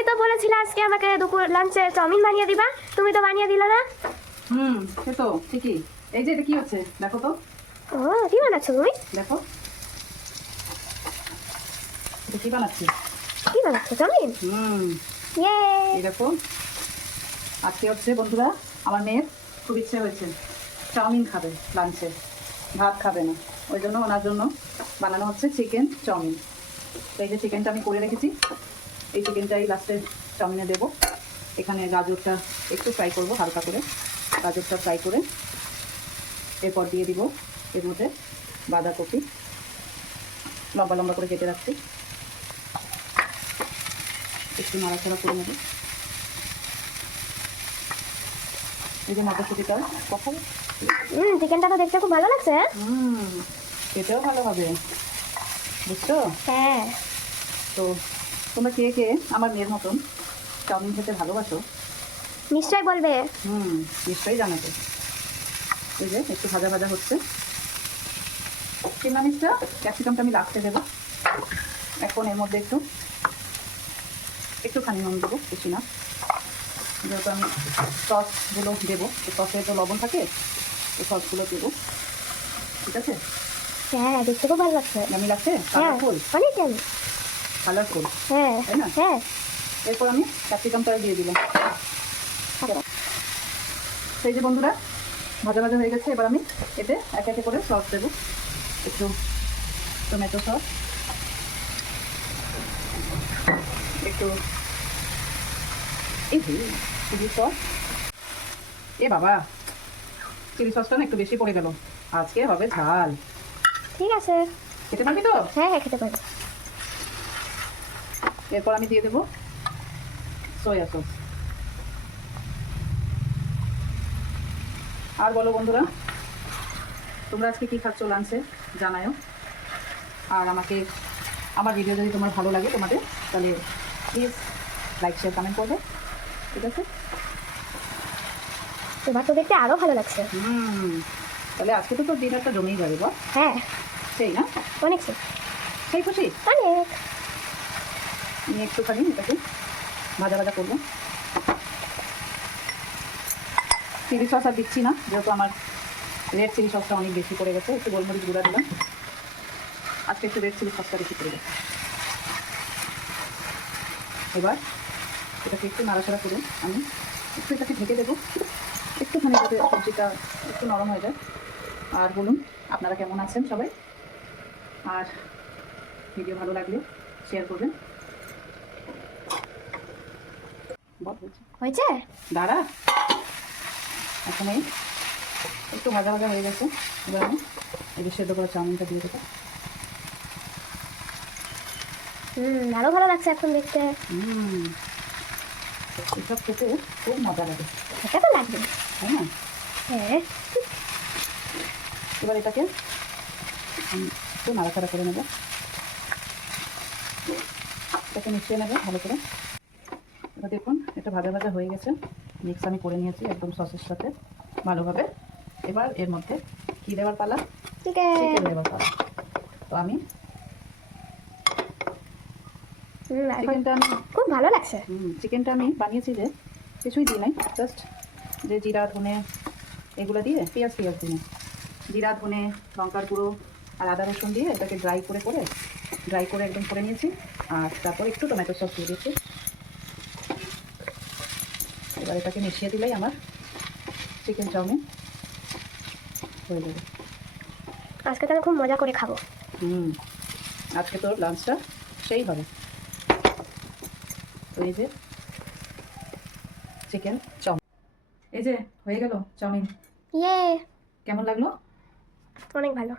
তুমি তো বলেছিলে আজকে আমাকে দুপুর লাঞ্চে চাউমিন বানিয়ে দিবা, তুমি তো বানিয়ে দিলে না। সে তো ঠিকই। এই যে এটা কি হচ্ছে দেখো তো। ও কি বানাচ্ছো তুমি? দেখো এটা কি বানাচ্ছি। কি বানাচ্ছো? চাউমিন? ইয়ে। এই দেখো আজকে হচ্ছে বন্ধুরা আমার মেয়ের খুব ইচ্ছে হয়েছে চাউমিন খাবে লাঞ্চে, ভাত খাবে না, ওই জন্য ওনার জন্য বানানো হচ্ছে চিকেন চাউমিন। তো এই যে চিকেনটা আমি করে রেখেছি, এই চিকেনটাই লাস্টে চাউমিনে দেবো। এখানে গাজরটা একটু ফ্রাই করবো হালকা করে, গাজরটা ফ্রাই করে এরপর দিয়ে দিব এর মধ্যে বাঁধাকপি লম্বা লম্বা করে কেটে রাখছি, একটু নাড়াচাড়া করে নেব। এই যে মটরশুঁটিটার কথা, চিকেনটা তো দেখতে খুব ভালো লাগছে। খেতেও ভালো হবে, বুঝছো? হ্যাঁ। তো তোমরা কে কে আমার মেয়ের মতন চাউমিন খেতে ভালোবাসো? নিশ্চয় বলবে। নিশ্চয়ই জানাবে। এই যে একটু ভাজা ভাজা হচ্ছে, শিমলা মির্চটা ক্যাপসিকামটা আমি লাস্টে দেবো। এখন এর মধ্যে একটুখানি নুন দেবো, বেশি না, যেহেতু আমি সসগুলো দেবো, সসে তো লবণ থাকে, তো সসগুলো দেবো। ঠিক আছে? হ্যাঁ দেখতে খুব ভালো লাগছে। আমি লাগছে কালারফুল, অনেক জানি। কালারফুল, হ্যাঁ তাই না? হ্যাঁ। এরপর আমি ক্যাপসিকামটাই দিয়ে দিলাম। সেই যে বন্ধুরা ভাজা ভাজা হয়ে গেছে, এবার আমি এতে এক একে করে সস দেবো। একটু টমেটো সস, একটু এই চিলি সস। এ বাবা, চিলি সসটা না একটু বেশি পড়ে গেল, আজকে হবে ঝাল। ঠিক আছে, খেতে পারবি তো? হ্যাঁ হ্যাঁ খেতে পারবো। এরপর আমি দিয়ে দেবো সয়া সস। আর বলো বন্ধুরা, তোমরা আজকে কী খাচ্ছ লাঞ্চে জানাও। আর আমাকে আমার ভিডিও যদি তোমার ভালো লাগে তোমাদের, তাহলে প্লিজ লাইক শেয়ার কমেন্ট করবে। ঠিক আছে? তোমার তো দেখতে আরো ভালো লাগছে। তাহলে আজকে তো তোর ডিনারটা জমেই যাবে বল। হ্যাঁ সেই না? অনেক সেই খুশি। অনেক। আমি একটুখানি এটাকে ভাজা ভাজা করবো। চিলি সস আর দিচ্ছি না, যেহেতু আমার রেড চিলি সসটা অনেক বেশি পড়ে গেছে। একটু গোলমরিচ গুঁড়া দিলাম, আজকে একটু রেড চিলি সসটা বেশি পড়ে গেছে। এবার এটাকে একটু নাড়াচাড়া করে আমি একটু এটাকে ঢেকে দেবো, একটুখানি যাতে সবজিটা একটু নরম হয়ে যায়। আর বলুন আপনারা কেমন আছেন সবাই, আর ভিডিও ভালো লাগলে শেয়ার করবেন। হয়েছে? দাঁড়া, এখন এই একটু ভাজা ভাজা হয়ে গেছে। এবার আমি এই যে সেদ্ধ করা চাউমিনটা দিয়ে দেবো। আরো ভালো লাগছে এখন দেখতে। এসব খেতে খুব মজা লাগে। সেটা তো লাগবে, তাই না? হ্যাঁ। এবার এটাকে একটু নাড়াচাড়া করে নেব, এটাকে মিশিয়ে নেব ভালো করে। এবার দেখুন এটা ভাজা ভাজা হয়ে গেছে, মিক্স আমি করে নিয়েছি একদম সসের সাথে ভালোভাবে। এবার এর মধ্যে কী দেওয়ার পালা? চিকেন দেওয়ার পালা। তো আমি চিকেনটা খুব ভালো লাগছে। চিকেনটা আমি বানিয়েছি যে কিছুই দিই নাই, জাস্ট যে জিরা ধনে এগুলো দিয়ে পেঁয়াজ দিয়ে জিরা ধনে লঙ্কার গুঁড়ো আর আদা রসুন দিয়ে এটাকে ড্রাই করে একদম করে নিয়েছি। আর তারপর একটু টমেটো সস দিয়ে দিয়েছি। এবার এটাকে মিশিয়ে দিলেই আমার চিকেন চাউমিন হয়ে যাবে। আজকে তাহলে খুব মজা করে খাবো। আজকে তোর লাঞ্চটা সেই হবে। তো এই যে চিকেন চাউমিন, এই যে হয়ে গেল চাউমিন। ইয়ে, কেমন লাগলো? অনেক ভালো।